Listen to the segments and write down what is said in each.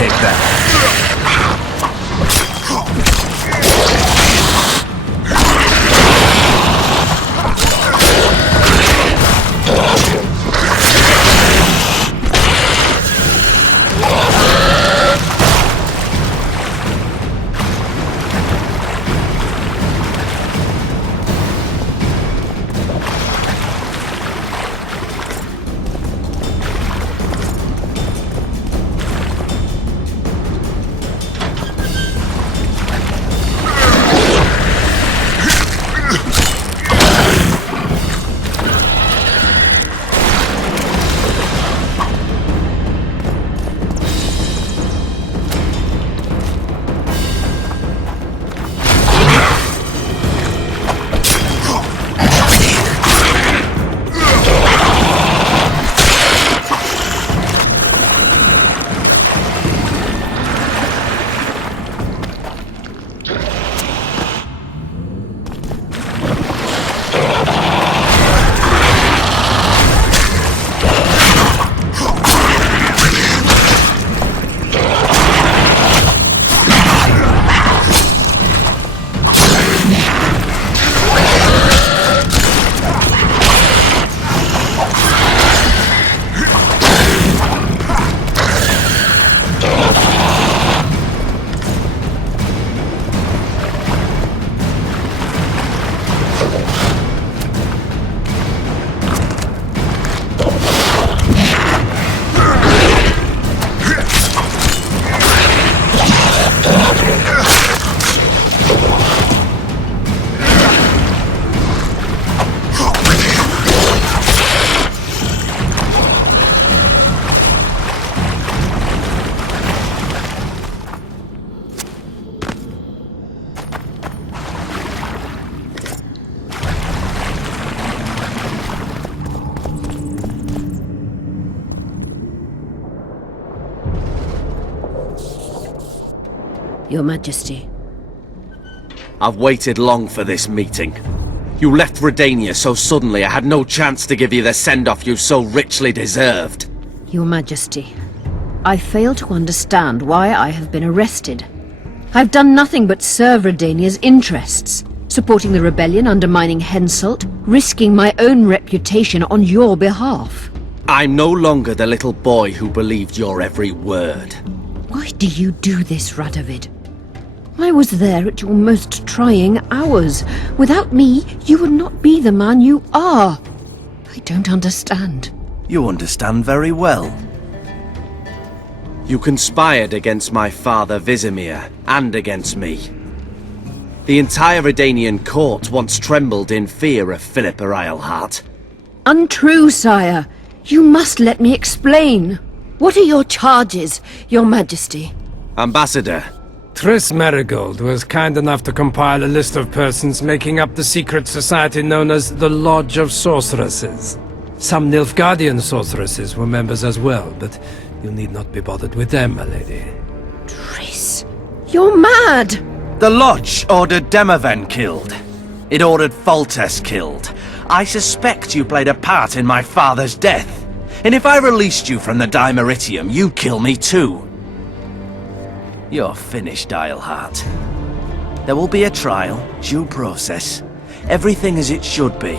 Take that. Your Majesty. I've waited long for this meeting. You left Redania so suddenly I had no chance to give you the send-off you so richly deserved. Your Majesty, I fail to understand why I have been arrested. I've done nothing but serve Redania's interests, supporting the rebellion, undermining Henselt, risking my own reputation on your behalf. I'm no longer the little boy who believed your every word. Why do you do this, Radovid? I was there at your most trying hours. Without me, you would not be the man you are. I don't understand. You understand very well. You conspired against my father Vizimir, and against me. The entire Redanian court once trembled in fear of Philippa Eilhart. Untrue, sire. You must let me explain. What are your charges, Your Majesty? Ambassador. Triss Marigold was kind enough to compile a list of persons making up the secret society known as the Lodge of Sorceresses. Some Nilfgaardian sorceresses were members as well, but you need not be bothered with them, my lady. Triss, you're mad! The Lodge ordered Demaven killed. It ordered Foltest killed. I suspect you played a part in my father's death. And if I released you from the Dimeritium, you'd kill me too. You're finished, Eilhart. There will be a trial, due process, everything as it should be.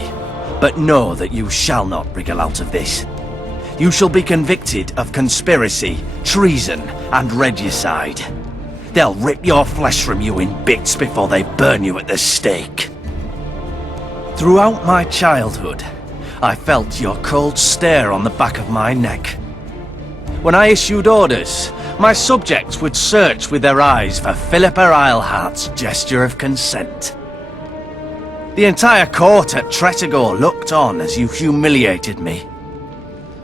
But know that you shall not wriggle out of this. You shall be convicted of conspiracy, treason, and regicide. They'll rip your flesh from you in bits before they burn you at the stake. Throughout my childhood, I felt your cold stare on the back of my neck. When I issued orders, my subjects would search with their eyes for Philippa Eilhart's gesture of consent. The entire court at Tretogor looked on as you humiliated me.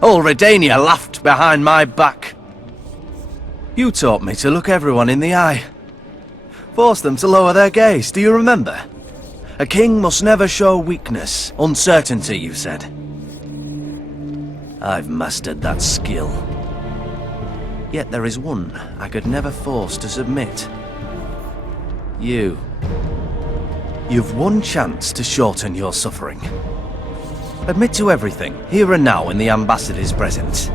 All Redania laughed behind my back. You taught me to look everyone in the eye. Forced them to lower their gaze, do you remember? A king must never show weakness, uncertainty, you said. I've mastered that skill. Yet there is one I could never force to submit. You. You've one chance to shorten your suffering. Admit to everything, here and now in the ambassador's presence.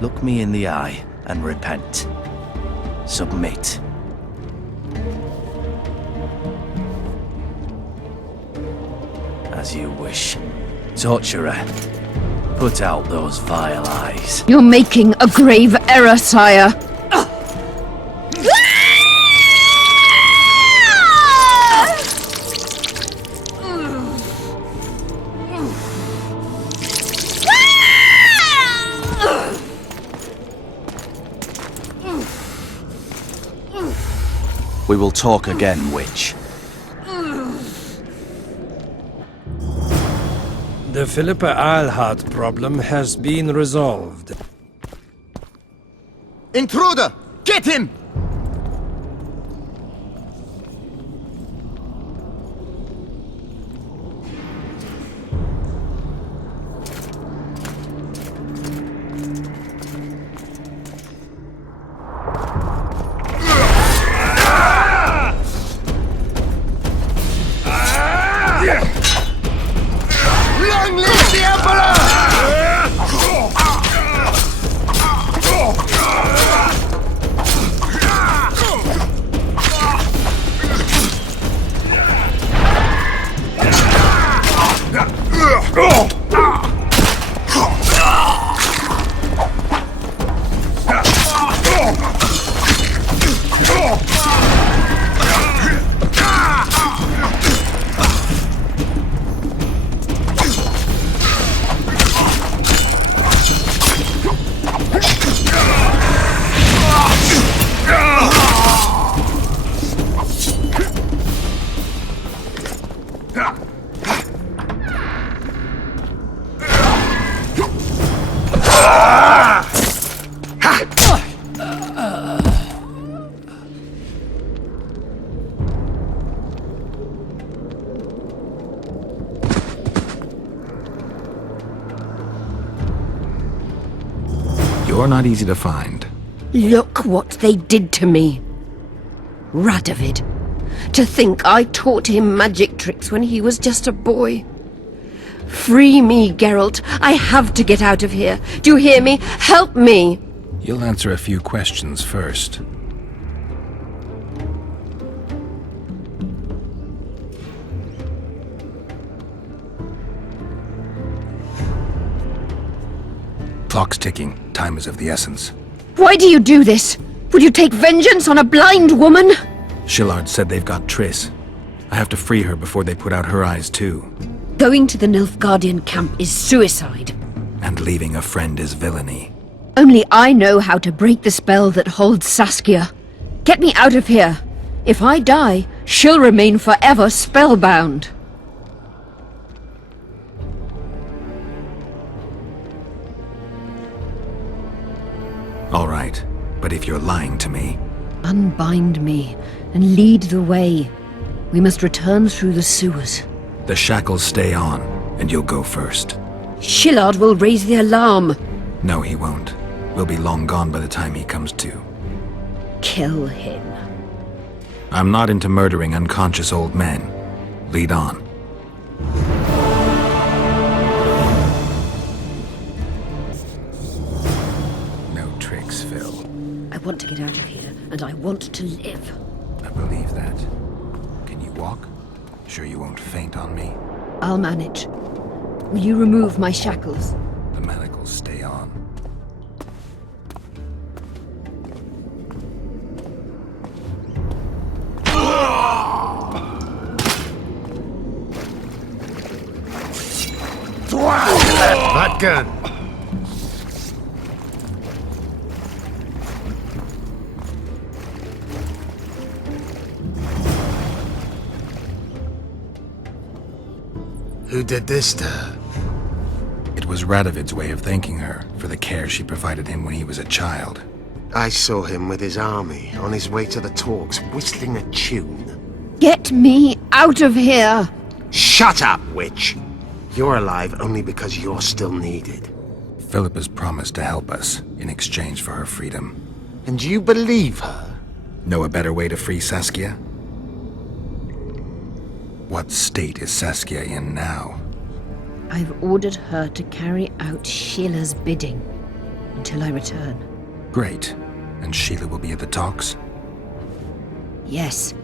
Look me in the eye and repent. Submit. As you wish. Torturer, put out those vile eyes. You're making a grave error, sire. We will talk again, witch. The Philippa Eilhart problem has been resolved. Intruder! Get him! Long live the Emperor! You're not easy to find. Look what they did to me. Radovid. To think I taught him magic tricks when he was just a boy. Free me, Geralt. I have to get out of here. Do you hear me? Help me! You'll answer a few questions first. Clock's ticking. Time is of the essence. Why do you do this? Would you take vengeance on a blind woman? Shillard said they've got Triss. I have to free her before they put out her eyes too. Going to the Nilfgaardian camp is suicide. And leaving a friend is villainy. Only I know how to break the spell that holds Saskia. Get me out of here. If I die, she'll remain forever spellbound. All right, but if you're lying to me... Unbind me and lead the way. We must return through the sewers. The shackles stay on, and you'll go first. Shillard will raise the alarm. No, he won't. We'll be long gone by the time he comes to. Kill him. I'm not into murdering unconscious old men. Lead on. No tricks, Phil. I want to get out of here, and I want to live. I believe that. Can you walk? Sure you won't faint on me? I'll manage. Will you remove my shackles? The manacles stay on. That gun! Who did this to her? It was Radovid's way of thanking her for the care she provided him when he was a child. I saw him with his army on his way to the talks, whistling a tune. Get me out of here! Shut up, witch! You're alive only because you're still needed. Philippa's promised to help us in exchange for her freedom. And you believe her? Know a better way to free Saskia? What state is Saskia in now? I've ordered her to carry out Sheila's bidding until I return. Great. And Sheila will be at the talks? Yes.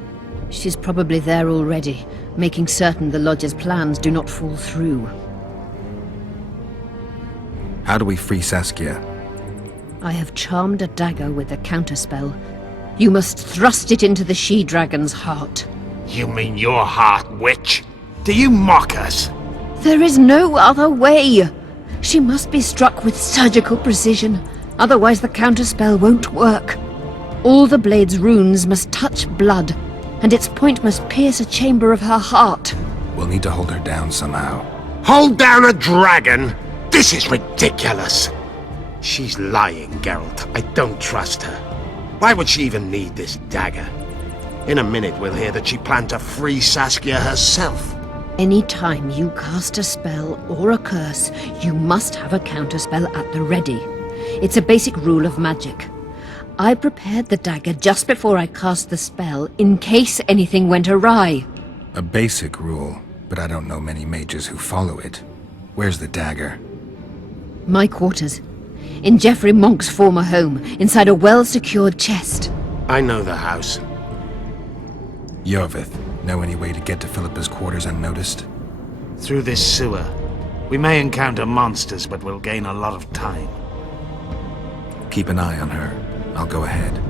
She's probably there already, making certain the Lodge's plans do not fall through. How do we free Saskia? I have charmed a dagger with a counterspell. You must thrust it into the she-dragon's heart. You mean your heart, witch? Do you mock us? There is no other way! She must be struck with surgical precision, otherwise the counterspell won't work. All the blade's runes must touch blood, and its point must pierce a chamber of her heart. We'll need to hold her down somehow. Hold down a dragon? This is ridiculous! She's lying, Geralt. I don't trust her. Why would she even need this dagger? In a minute we'll hear that she planned to free Saskia herself. Any time you cast a spell or a curse, you must have a counterspell at the ready. It's a basic rule of magic. I prepared the dagger just before I cast the spell, in case anything went awry. A basic rule, but I don't know many mages who follow it. Where's the dagger? My quarters. In Geoffrey Monk's former home, inside a well-secured chest. I know the house. Jorvith, know any way to get to Philippa's quarters unnoticed? Through this sewer. We may encounter monsters, but we'll gain a lot of time. Keep an eye on her. I'll go ahead.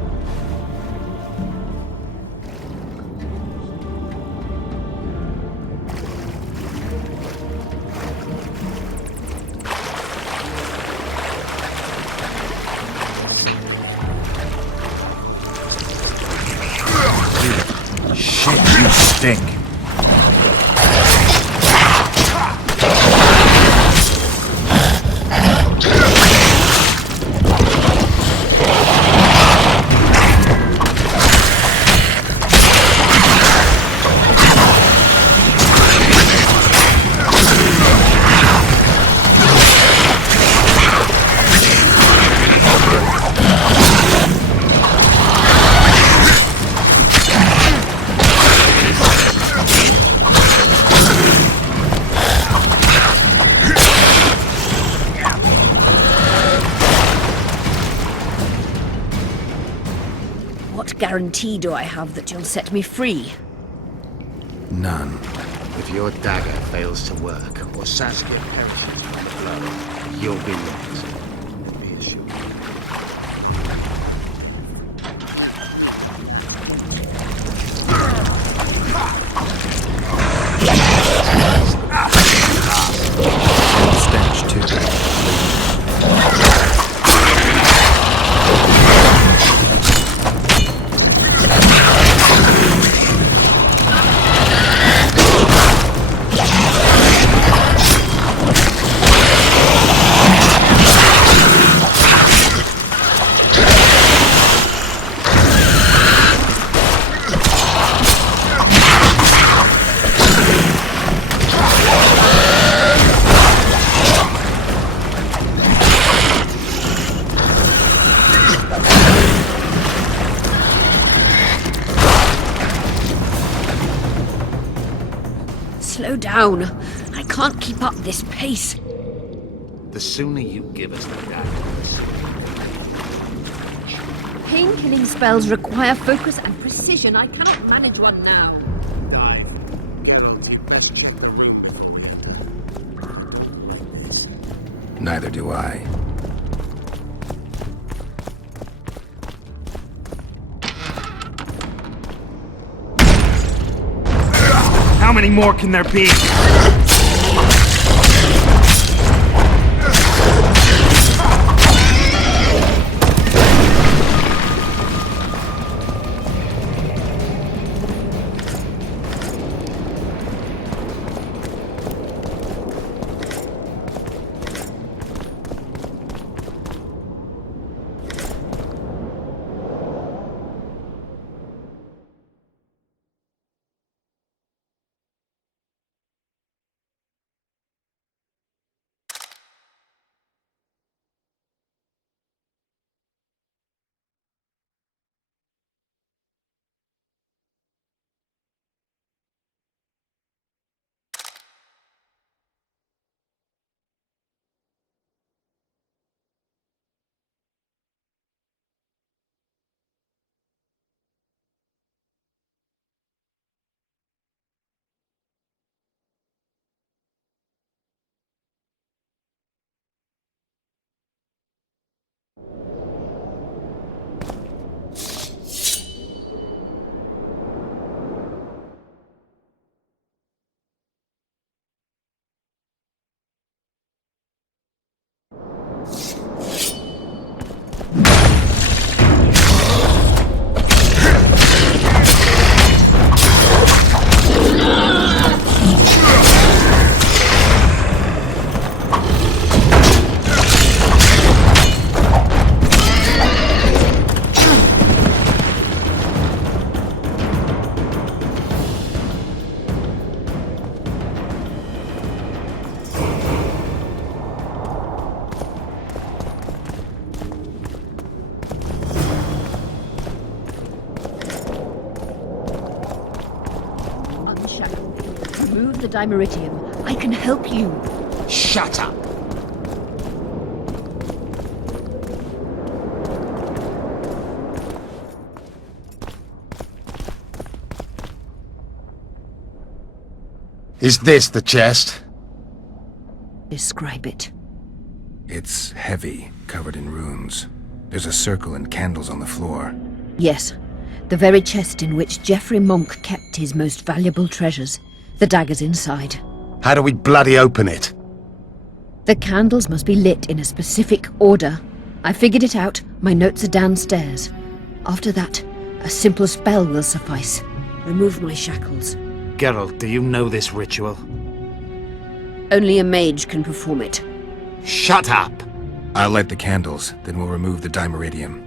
Shit, you stink. What guarantee do I have that you'll set me free? None. If your dagger fails to work, or Saskia perishes by the blow, you'll be lost. Be assured. Stench, too. Slow down. I can't keep up this pace. The sooner you give us the dagger, the sooner. Pain-killing spells require focus and precision. I cannot manage one now. Dive. You don't see best chamber. Neither do I. How many more can there be? the Dimeritium. I can help you. Shut up! Is this the chest? Describe it. It's heavy, covered in runes. There's a circle and candles on the floor. Yes, the very chest in which Geoffrey Monk kept his most valuable treasures. The dagger's inside. How do we bloody open it? The candles must be lit in a specific order. I figured it out. My notes are downstairs. After that, a simple spell will suffice. Remove my shackles. Geralt, do you know this ritual? Only a mage can perform it. Shut up! I'll light the candles, then we'll remove the Dimeritium.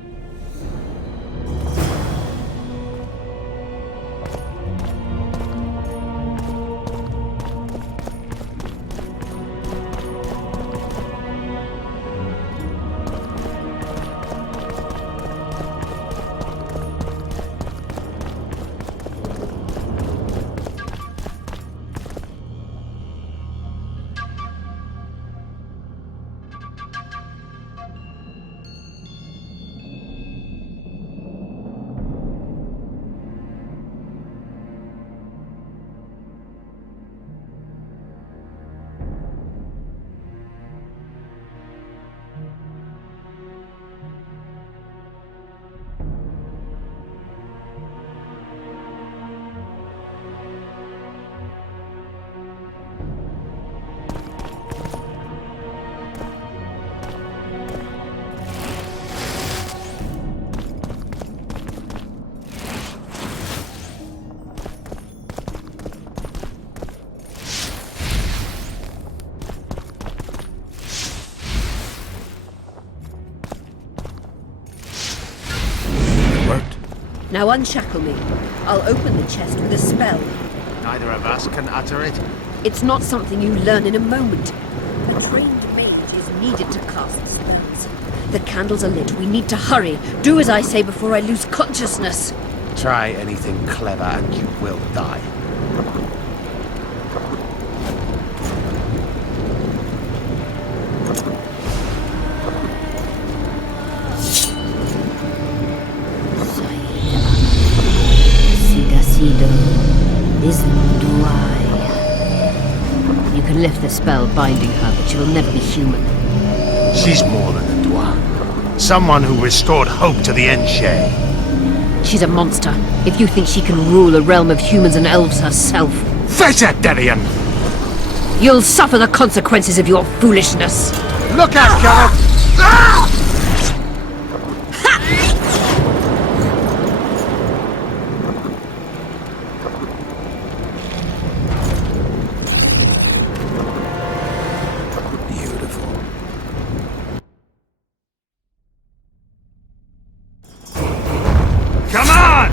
Now unshackle me. I'll open the chest with a spell. Neither of us can utter it. It's not something you learn in a moment. A trained mage is needed to cast spells. The candles are lit. We need to hurry. Do as I say before I lose consciousness. Try anything clever and you will die. You can lift the spell binding her, but she will never be human. She's more than a Dwa. Someone who restored hope to the Enhaced. She's a monster. If you think she can rule a realm of humans and elves herself, Face it, Delian! you'll suffer the consequences of your foolishness. Look out, Geralt! Beautiful. Come on!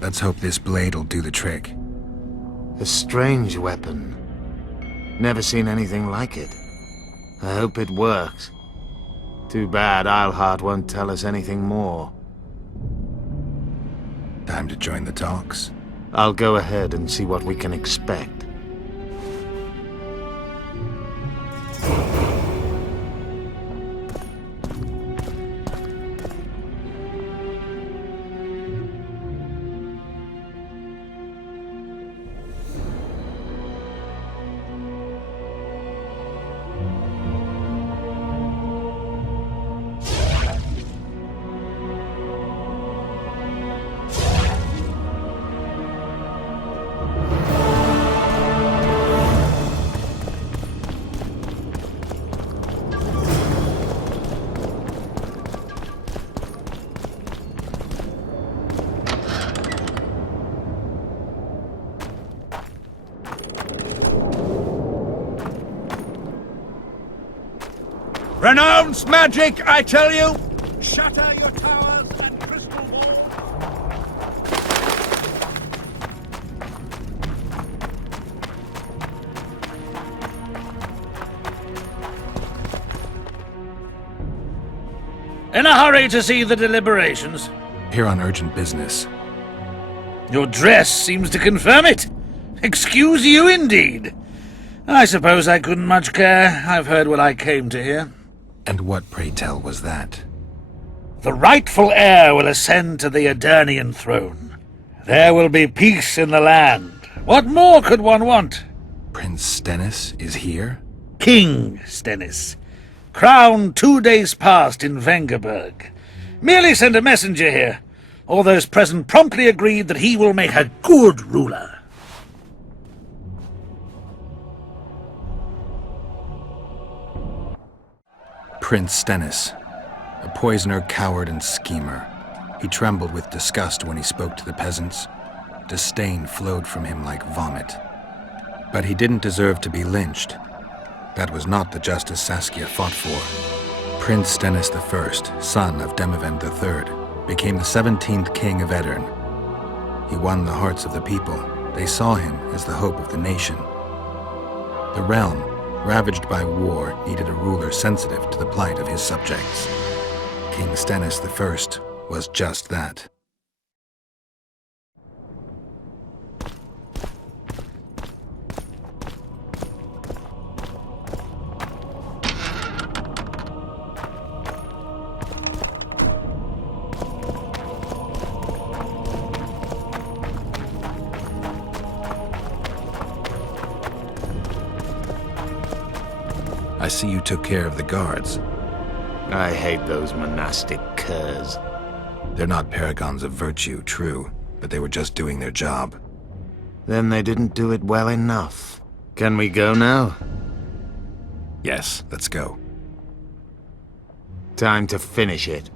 Let's hope this blade'll do the trick. A strange weapon. Never seen anything like it. I hope it works. Too bad Eilhart won't tell us anything more. Time to join the talks. I'll go ahead and see what we can expect. Renounce magic, I tell you! Shatter your towers and crystal walls! In a hurry to see the deliberations? Here on urgent business. Your dress seems to confirm it. Excuse you indeed. I suppose I couldn't much care. I've heard what I came to hear. And what, pray tell, was that? The rightful heir will ascend to the Eternian throne. There will be peace in the land. What more could one want? Prince Stennis is here? King Stennis. Crowned 2 days past in Vengerberg. Merely send a messenger here. All those present promptly agreed that he will make a good ruler. Prince Stennis. A poisoner, coward, and schemer. He trembled with disgust when he spoke to the peasants. Disdain flowed from him like vomit. But he didn't deserve to be lynched. That was not the justice Saskia fought for. Prince Stennis I, son of Demavend III, became the 17th king of Edirn. He won the hearts of the people. They saw him as the hope of the nation. The realm, ravaged by war, needed a ruler sensitive to the plight of his subjects. King Stennis I was just that. I see you took care of the guards. I hate those monastic curs. They're not paragons of virtue, true, but they were just doing their job. Then they didn't do it well enough. Can we go now? Yes, let's go. Time to finish it.